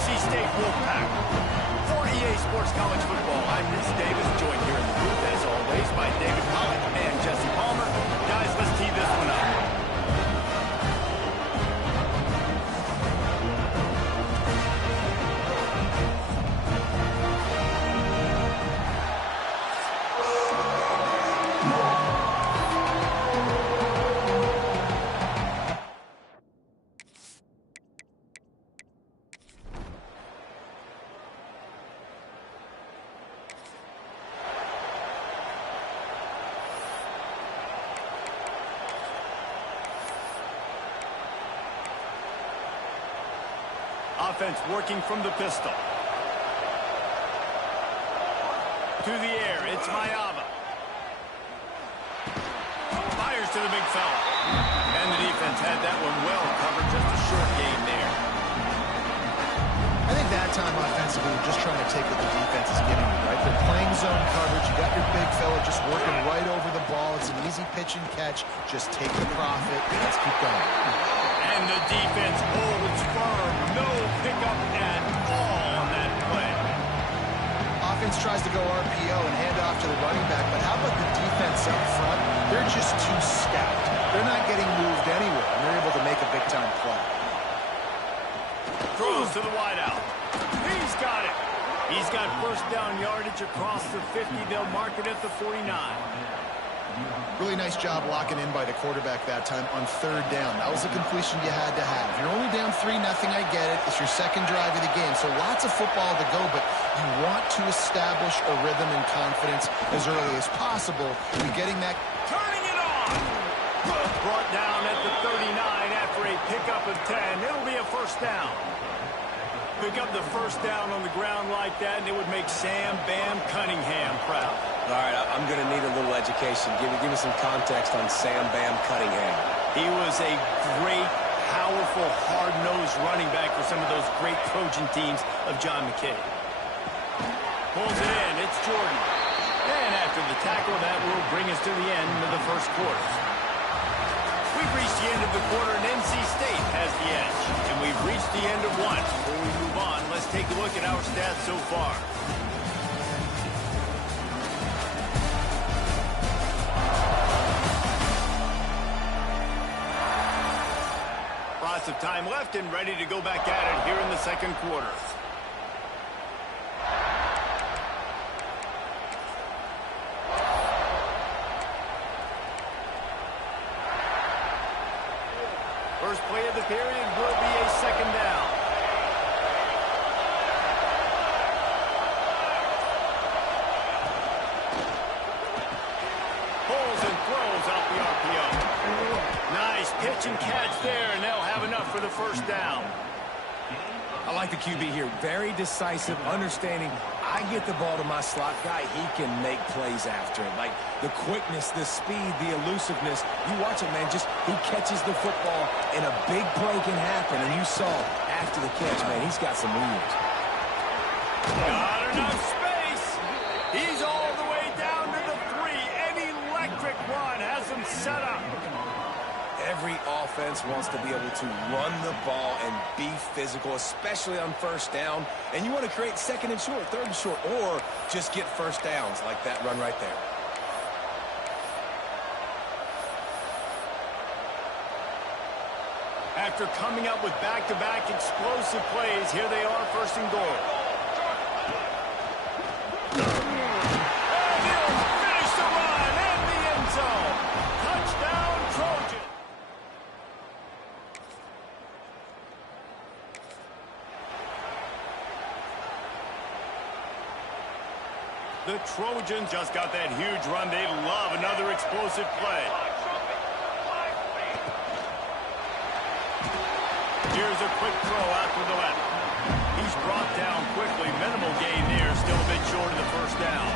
NC State Wolfpack. For EA Sports College Football, I'm Rece Davis, joined here in the booth, as always, by David Pollack and Jesse Palmer. Guys, let's tee this one up. Offense working from the pistol. To the air, it's Mayava. Fires to the big fella. And the defense had that one well covered, just a short gain there. I think that time offensively, we're just trying to take what the defense is giving you, right? They're playing zone coverage. You got your big fella just working right over the ball. It's an easy pitch and catch. Just take the profit. Let's keep going. And the defense holds firm. No pickup at all on that play. Offense tries to go RPO and hand off to the running back, but how about the defense up front? They're just too stout. They're not getting moved anywhere, and they're able to make a big-time play. Throws to the wideout. He's got it. He's got first down yardage across the 50. They'll mark it at the 49. Really nice job locking in by the quarterback that time on third down. That was the completion you had to have. You're only down 3-0, I get it. It's your second drive of the game, so lots of football to go, but you want to establish a rhythm and confidence as early as possible. You're getting that. Turning it on. Brought down at the 39 after a pickup of 10. It'll be a first down. Pick up the first down on the ground like that, and it would make Sam Bam Cunningham proud. All right, I'm going to need a little education. Give me some context on Sam Bam Cunningham. He was a great, powerful, hard-nosed running back for some of those great Trojan teams of John McKay. Pulls it in. It's Jordan. And after the tackle, that will bring us to the end of the first quarter. We've reached the end of the quarter, and NC State has the edge. And we've reached the end of one. Before we move on, let's take a look at our stats so far. Lots of time left and ready to go back at it here in the second quarter. First play of the period will be a second down. Pulls and throws out the RPO. Nice pitch and catch there, and they'll have enough for the first down. I like the QB here. Very decisive, understanding. I get the ball to my slot guy, he can make plays after it. Like the quickness, the speed, the elusiveness. You watch it, man, just he catches the football and a big play can happen. And you saw after the catch, man, he's got some wheels. Not enough space. He's all the way down to the 3. An electric run has him set up. Every offense wants to be able to run the ball and be physical, especially on first down. And you want to create second and short, third and short, or just get first downs like that run right there. After coming up with back-to-back explosive plays, here they are, first and goal. And he'll finish the run in the end zone. Touchdown, Trojan. The Trojans just got that huge run. They love another explosive play. Here's a quick throw out to the left. He's brought down quickly. Minimal gain there. Still a bit short of the first down.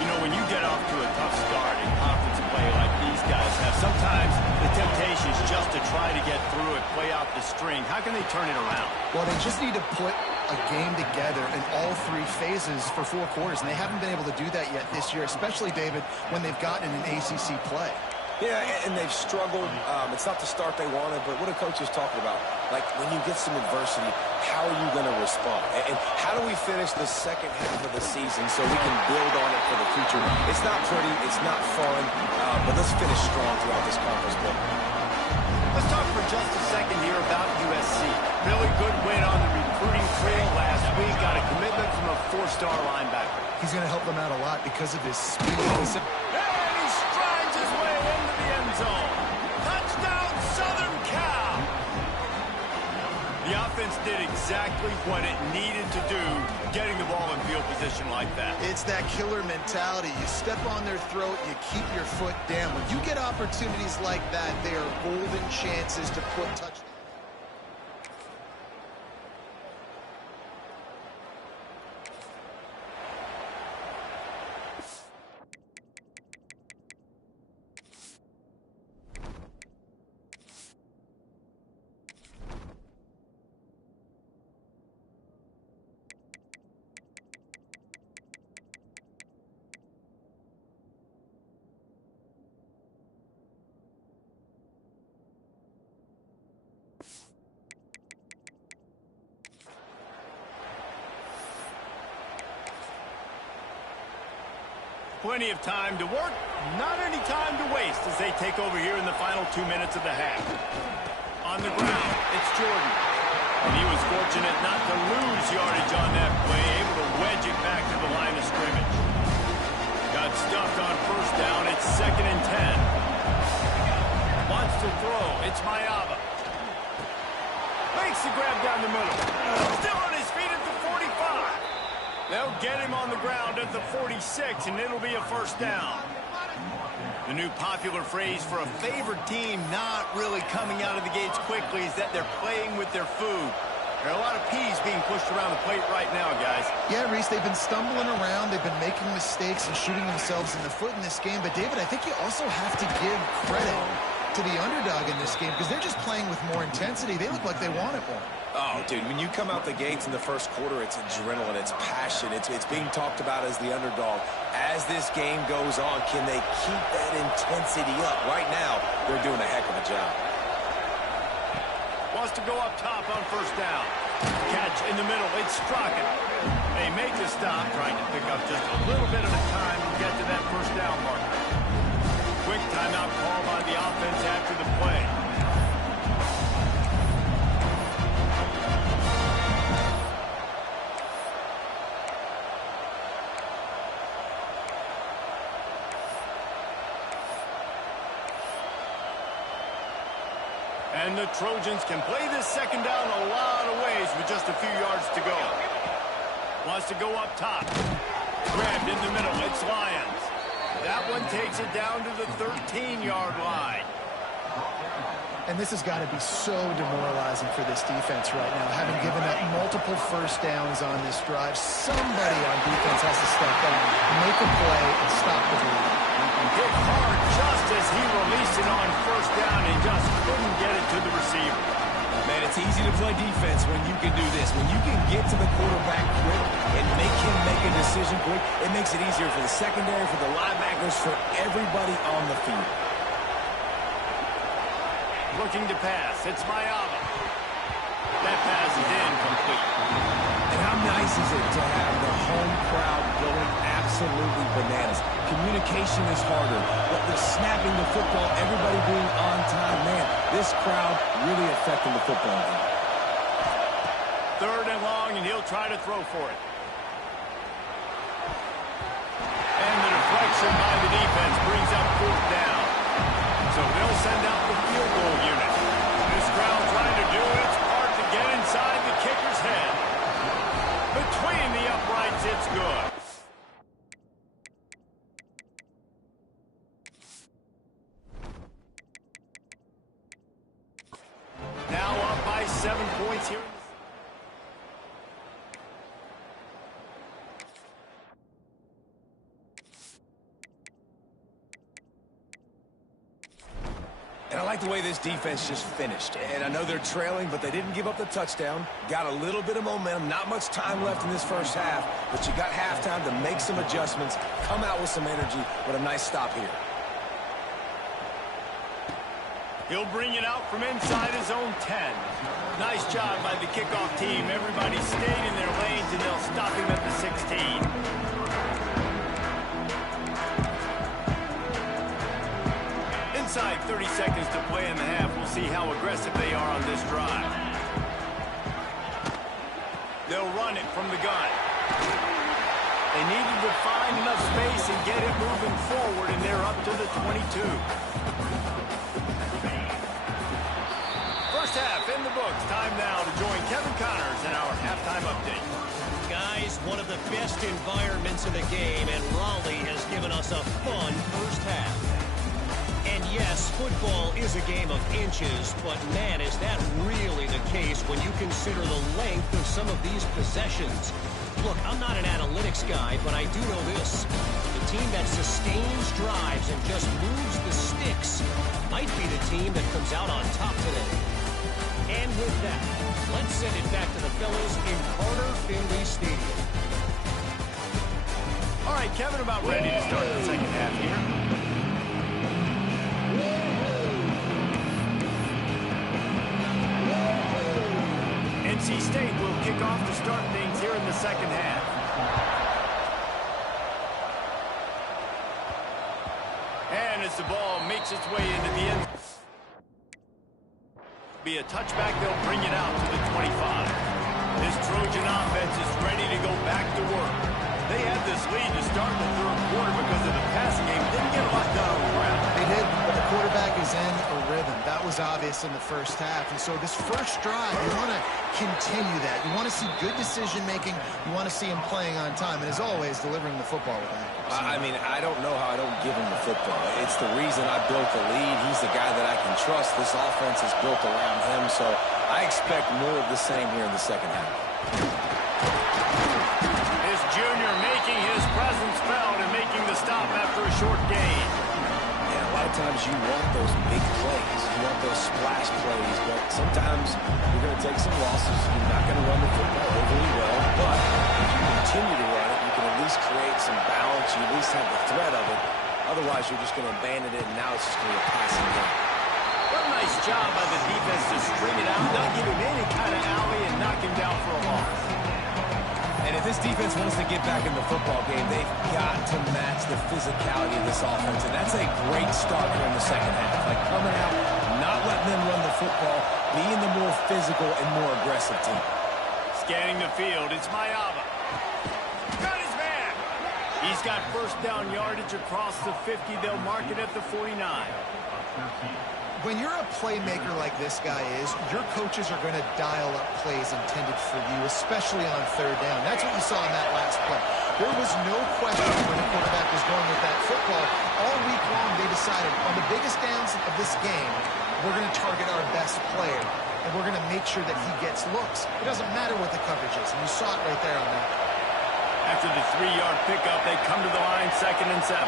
You know, when you get off to a tough start in conference play like these guys have, sometimes the temptation is just to try to get through it, play out the string. How can they turn it around? Well, they just need to put a game together in all 3 phases for 4 quarters, and they haven't been able to do that yet this year, especially, David, when they've gotten an ACC play. Yeah, and they've struggled. It's not the start they wanted, but what a coach is talking about. Like, when you get some adversity, how are you going to respond? And how do we finish the second half of the season so we can build on it for the future? It's not pretty, it's not fun, but let's finish strong throughout this conference play. Let's talk for just a second here about USC. Really good win on the recruiting trail last week. Got a commitment from a four-star linebacker. He's going to help them out a lot because of his speed. And he strides his way into the end zone. Touchdown, Southern Cal! The offense did exactly what it needed to do, getting the ball in field position like that. It's that killer mentality. You step on their throat, you keep your foot down. When you get opportunities like that, they are golden chances to put touchdowns. Plenty of time to work, not any time to waste as they take over here in the final 2 minutes of the half. On the ground, it's Jordan. And he was fortunate not to lose yardage on that play, able to wedge it back to the line of scrimmage. Got stuffed on first down, it's 2nd and 10. Wants to throw, it's Mayava. Makes the grab down the middle. Still on his feet at the 45. They'll get him on the ground at the 46, and it'll be a first down. The new popular phrase for a favored team not really coming out of the gates quickly is that they're playing with their food. There are a lot of peas being pushed around the plate right now, guys. Yeah, Reese, they've been stumbling around. They've been making mistakes and shooting themselves in the foot in this game. But, David, I think you also have to give credit to the underdog in this game because they're just playing with more intensity. They look like they want it more. Oh, dude, when you come out the gates in the first quarter, it's adrenaline, it's passion, it's being talked about as the underdog. As this game goes on, can they keep that intensity up? Right now, they're doing a heck of a job. Wants to go up top on first down. Catch in the middle, it's Strachan. They make the stop, trying to pick up just a little bit of a time to get to that first down marker. Quick timeout call by the offense after the play. And the Trojans can play this second down a lot of ways with just a few yards to go. Wants to go up top. Grabbed in the middle. It's Lyons. That one takes it down to the 13-yard line. And this has got to be so demoralizing for this defense right now, having given up multiple first downs on this drive. Somebody on defense has to step in, make a play, and stop the bleed. Hit hard just as he released it on first down and just couldn't get it to the receiver. Man, it's easy to play defense when you can do this. When you can get to the quarterback quick and make him make a decision quick, it makes it easier for the secondary, for the linebackers, for everybody on the field. Looking to pass. It's Mayava. That pass is incomplete. And how nice is it to have the home crowd going absolutely bananas? Communication is harder, but the snapping the football, everybody being on time, man, this crowd really affecting the football game. 3rd and long, and he'll try to throw for it. And the deflection by the defense brings up 4th down. So they'll send out the field goal unit. This crowd trying to do its part to get inside the kicker's head. Between the uprights, it's good. Now up by 7 points here. And I like the way this defense just finished. And I know they're trailing, but they didn't give up the touchdown. Got a little bit of momentum. Not much time left in this first half, but you got halftime to make some adjustments, come out with some energy, but a nice stop here. He'll bring it out from inside his own 10. Nice job by the kickoff team. Everybody stayed in their lanes, and they'll stop him at the 16. Inside 30 seconds to play in the half. We'll see how aggressive they are on this drive. They'll run it from the gun. They needed to find enough space and get it moving forward, and they're up to the 22. First half in the books. Time now to join Kevin Connors in our halftime update. Guys, one of the best environments in the game, and Raleigh has given us a fun first half. And yes, football is a game of inches, but man, is that really the case when you consider the length of some of these possessions. Look, I'm not an analytics guy, but I do know this. The team that sustains drives and just moves the sticks might be the team that comes out on top today. And with that, let's send it back to the fellas in Carter Finley Stadium. All right, Kevin, about ready to start the second half here. NC State will kick off to start things here in the second half. And as the ball makes its way into the end, be a touchback, they'll bring it out to the 25. This Trojan offense is ready to go back to work. They had this lead to start the third quarter because of the passing game. Didn't get a lot done on the ground. They did, but the quarterback is in a rhythm. That was obvious in the first half. And so this first drive, you want to continue that. You want to see good decision-making. You want to see him playing on time. And as always, delivering the football with accuracy. I mean, I don't know how I don't give him the football. It's the reason I built the lead. He's the guy that I can trust. This offense is built around him, so I expect more of the same here in the second half. This junior making his presence felt and making the stop after a short gain. And a lot of times you want those big plays. You want those splash plays, but sometimes you're going to take some losses. You're not going to run the football overly well, but if you continue to run it, you can at least create some balance. You at least have the threat of it. Otherwise, you're just going to abandon it, and now it's just going to be a passing game. What a nice job by the defense to string it out, not give him any kind of alley, and knock him down for a loss. And if this defense wants to get back in the football game, they've got to match the physicality of this offense. And that's a great start here in the second half. Like coming out, not letting them run the football, being the more physical and more aggressive team. Scanning the field, it's Mayava. Got his man. He's got first down yardage across the 50. They'll mark it at the 49. When you're a playmaker like this guy is, your coaches are going to dial up plays intended for you, especially on third down. That's what you saw in that last play. There was no question where the quarterback was going with that football. All week long, they decided on the biggest downs of this game, we're going to target our best player, and we're going to make sure that he gets looks. It doesn't matter what the coverage is, and you saw it right there on that. After the 3-yard pickup, they come to the line, 2nd and 7.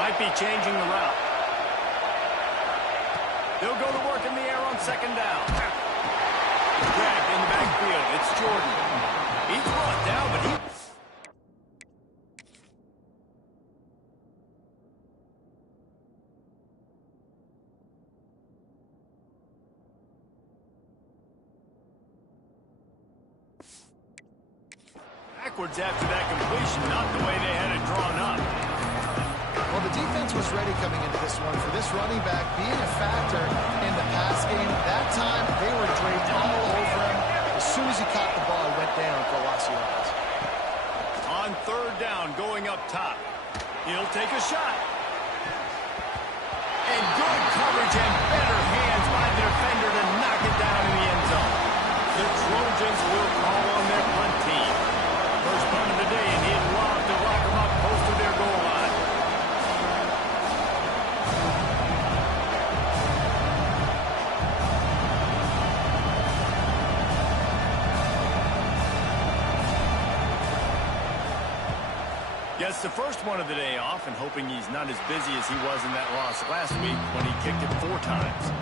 Might be changing the route. They'll go to work in the air on 2nd down. Grabbed in the backfield. It's Jordan. He's brought down, but he... backwards after that completion, not the way they had it drawn up. Well, the defense was ready coming into this one for this running back being a factor in the pass game. That time, they were draped all over him. As soon as he caught the ball, he went down for a loss of yards. On 3rd down, going up top. He'll take a shot. And good coverage and better hands by the defender to knock it down in the end zone. The Trojans will call on their punt team. First punt of the day, and he'd love to lock them up close to their goal line. Gets the first one of the day off, and hoping he's not as busy as he was in that loss last week when he kicked it 4 times.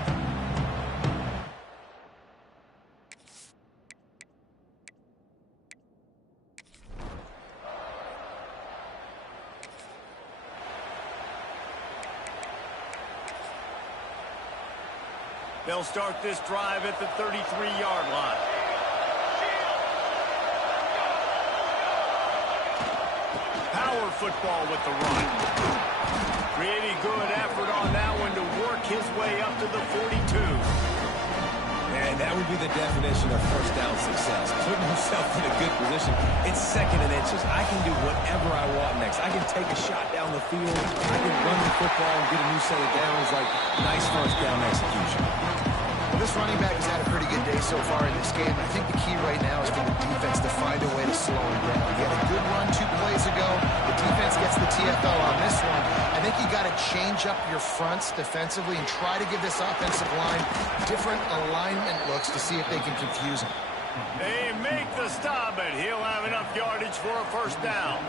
They'll start this drive at the 33-yard line. Power football with the run. Pretty good effort on that one to work his way up to the 42. And that would be the definition of first down success. Putting himself in a good position. It's 2nd and inches. I can do whatever I want next. I can take a shot down the field. I can run the football and get a new set of downs. Like, nice first down execution. Well, this running back has had a pretty good day so far in this game. I think the key right now is for the defense to find a way to slow him down. He had a good run 2 plays ago. The defense gets the TFL on this one. I think you got to change up your fronts defensively and try to give this offensive line different alignment looks to see if they can confuse him. They make the stop, but he'll have enough yardage for a first down.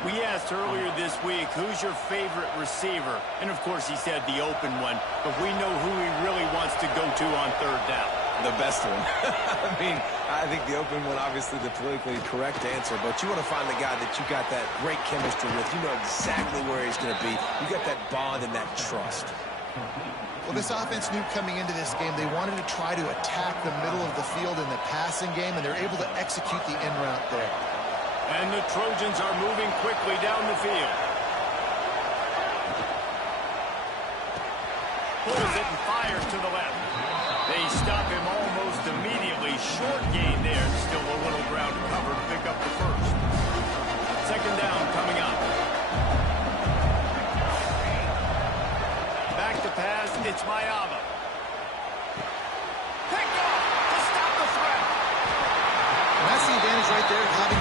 We asked earlier this week, who's your favorite receiver? And, of course, he said the open one, but we know who he really wants to go to on 3rd down. The best one. I mean, I think the open one, obviously the politically correct answer, but you want to find the guy that you got that great chemistry with. You know exactly where he's going to be. You got that bond and that trust. Well, this offense knew coming into this game they wanted to try to attack the middle of the field in the passing game, and they're able to execute the in route there. And the Trojans are moving quickly down the field. Pulls it and fires to the left. They stop him almost immediately. Short gain there. Still a little ground to cover to pick up the first. 2nd down coming up. Back to pass. It's Mayava. Picked off to stop the threat. And that's the advantage right there, having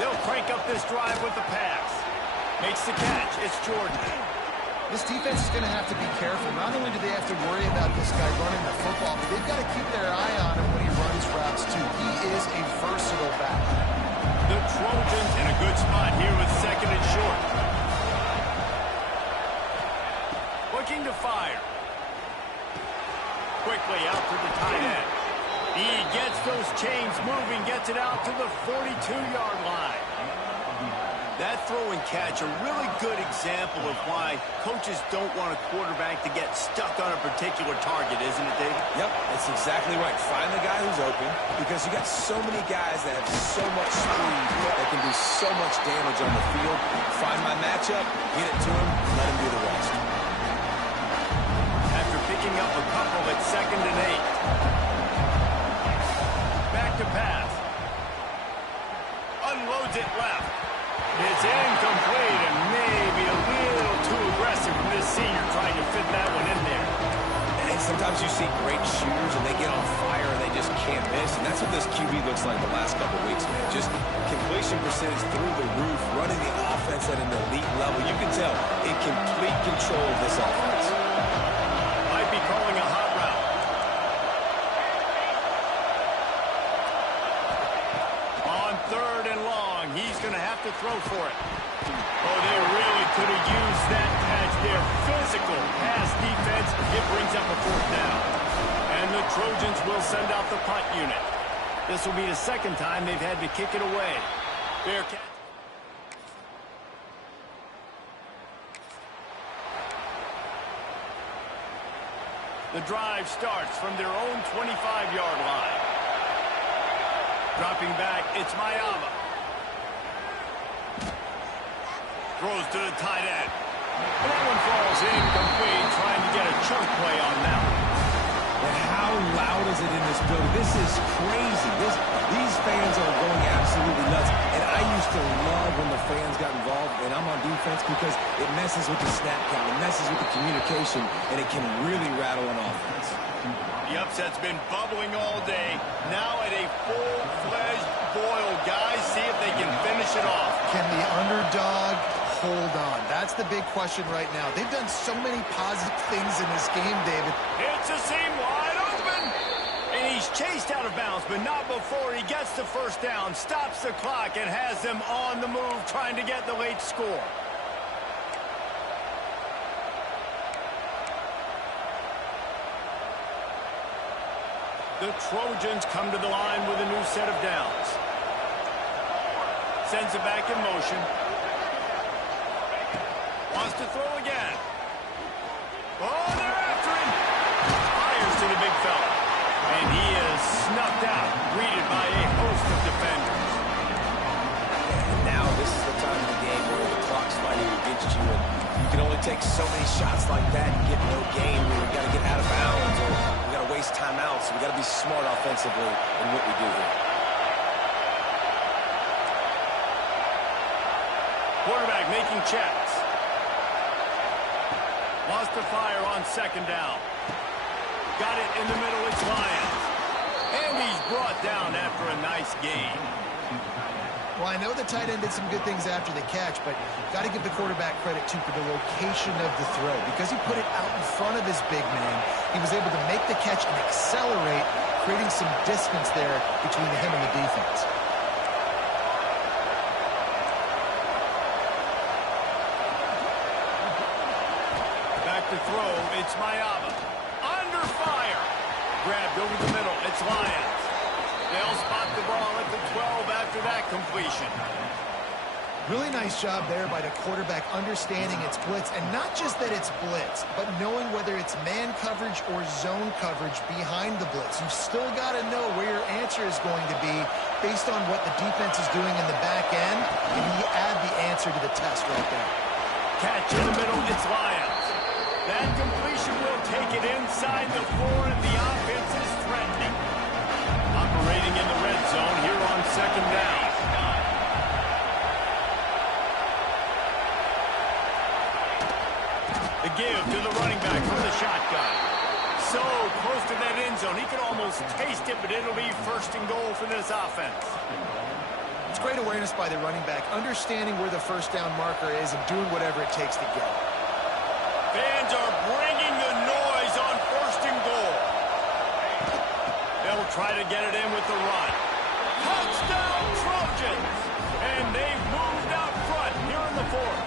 They'll crank up this drive with the pass. Makes the catch. It's Jordan. This defense is going to have to be careful. Not only do they have to worry about this guy running the football, but they've got to keep their eye on him when he runs routes, too. He is a versatile back. The Trojans in a good spot here with 2nd and short. Looking to fire. Quickly out to the tight end. He gets those chains moving, gets it out to the 42-yard line. That throw and catch, a really good example of why coaches don't want a quarterback to get stuck on a particular target, isn't it, David? Yep, that's exactly right. Find the guy who's open, because you got so many guys that have so much speed that can do so much damage on the field. Find my matchup, get it to him, let him do the rest. After picking up a couple at 2nd and 8. Back to pass. Unloads it left. It's incomplete and maybe a little too aggressive from this senior trying to fit that one in there. And sometimes you see great shooters and they get on fire and they just can't miss. And that's what this QB looks like the last couple of weeks, man. Just completion percentage through the roof, running the offense at an elite level. You can tell in complete control of this offense. Might be calling a hot route. On 3rd and long, he's going to have to throw for it. Oh, they really could have used that as their physical pass defense. It brings up a 4th down. And the Trojans will send out the punt unit. This will be the 2nd time they've had to kick it away. Fair catch. The drive starts from their own 25-yard line. Dropping back, it's Mayava. Throws to the tight end. And that one falls incomplete, trying to get a chunk play on that one. And how loud is it in this building? This is crazy. These fans are going absolutely nuts. And I used to love when the fans got involved, and I'm on defense, because it messes with the snap count, it messes with the communication, and it can really rattle an offense. The upset's been bubbling all day. Now at a full-fledged boil, guys, see if they can finish it off. Can the underdog hold on? That's the big question right now. They've done so many positive things in this game, David. It's a seam wide open. And he's chased out of bounds, but not before he gets the first down, stops the clock, and has them on the move trying to get the late score. The Trojans come to the line with a new set of downs. Sends it back in motion. Wants to throw again. Oh, they're after him. Fires to the big fella. And he is snuffed out, greeted by a host of defenders. And now this is the time of the game where the clock's fighting against you, and you can only take so many shots like that and get no gain. We got to get out of bounds, or we got to waste timeouts. So we got to be smart offensively in what we do here. Quarterback making checks. Lost the fire on second down. Got it in the middle, it's Lions. And he's brought down after a nice gain. Well, I know the tight end did some good things after the catch, but got to give the quarterback credit, too, for the location of the throw. Because he put it out in front of his big man, he was able to make the catch and accelerate, creating some distance there between him and the defense. Back to throw, it's Mayaba. Under fire. Grabbed over the middle, it's Lions. They'll spot the ball at the 12 after that completion. Really nice job there by the quarterback understanding it's blitz, and not just that it's blitz, but knowing whether it's man coverage or zone coverage behind the blitz. You've still got to know where your answer is going to be based on what the defense is doing in the back end, and you add the answer to the test right there. Catch in the middle, it's Lions. That completion will take it inside the 4, and the offense is threatening. Operating in the red zone here on second down. The give to the running back from the shotgun. So close to that end zone, he could almost taste it, but it'll be first and goal for this offense. It's great awareness by the running back, understanding where the first down marker is and doing whatever it takes to get it. Fans are bringing the noise on first and goal. They'll try to get it in with the run. Touchdown Trojans! And they've moved out front here in the 4th.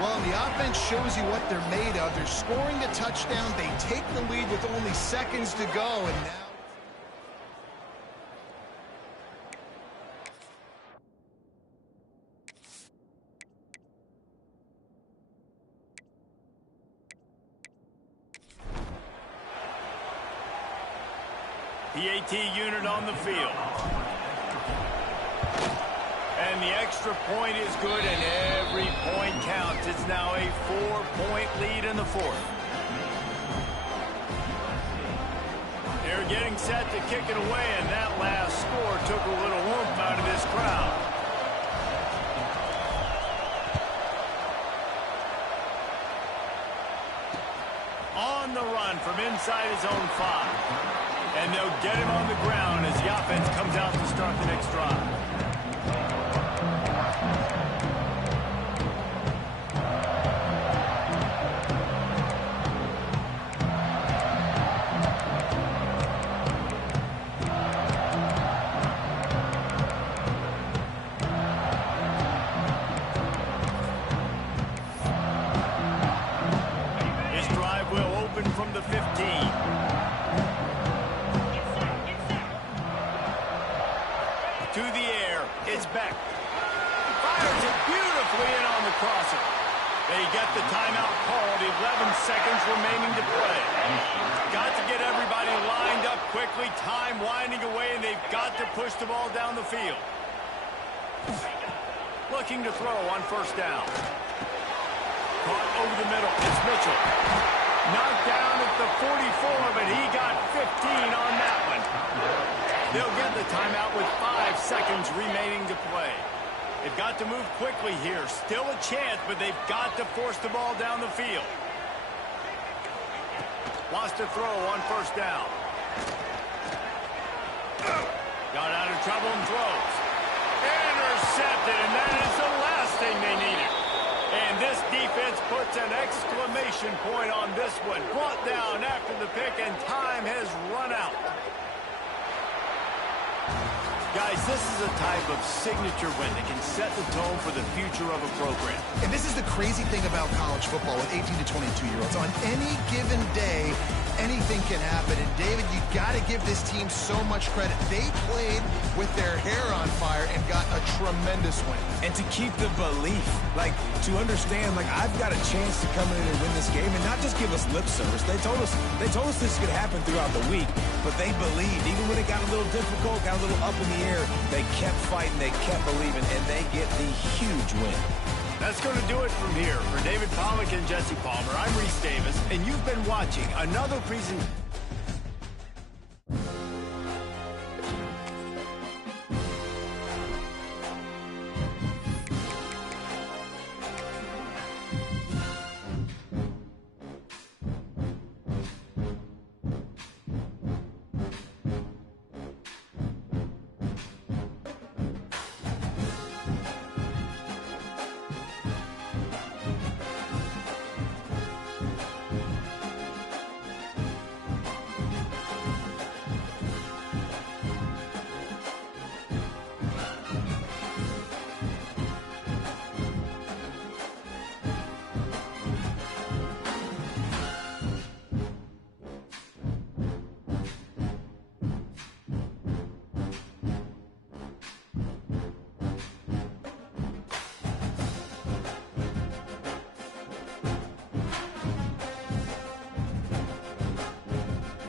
Well, the offense shows you what they're made of. They're scoring the touchdown. They take the lead with only seconds to go, and now... PAT unit on the field. And the extra point is good, and every point counts. It's now a 4-point lead in the 4th. They're getting set to kick it away, and that last score took a little whoop out of this crowd. On the run from inside his own 5. And they'll get him on the ground as the offense comes out to start the next drive. This drive will open from the 15. To the air, it's Beck. Fires it beautifully in on the crosser. They get the timeout called, 11 seconds remaining to play. Got to get everybody lined up quickly, time winding away, and they've got to push the ball down the field. Looking to throw on first down. Caught over the middle, it's Mitchell. Knocked down at the 44, but he got 15 on that one. They'll get the timeout with 5 seconds remaining to play. They've got to move quickly here. Still a chance, but they've got to force the ball down the field. Lost a throw on first down. Got out of trouble and throws. Intercepted, and that is the last thing they needed. And this defense puts an exclamation point on this one. Brought down after the pick, and time has run out. Guys, this is a type of signature win that can set the tone for the future of a program. And this is the crazy thing about college football with 18 to 22-year-olds. On any given day, anything can happen. And, David, you got to give this team so much credit. They played with their hair on fire and got a tremendous win. And to keep the belief, like, to understand, like, I've got a chance to come in and win this game and not just give us lip service. They told us this could happen throughout the week, but they believed. Even when it got a little difficult, got a little up in the air, they kept fighting, they kept believing, and they get the huge win. That's going to do it from here. For David Pollack and Jesse Palmer, I'm Reese Davis, and you've been watching another presentation.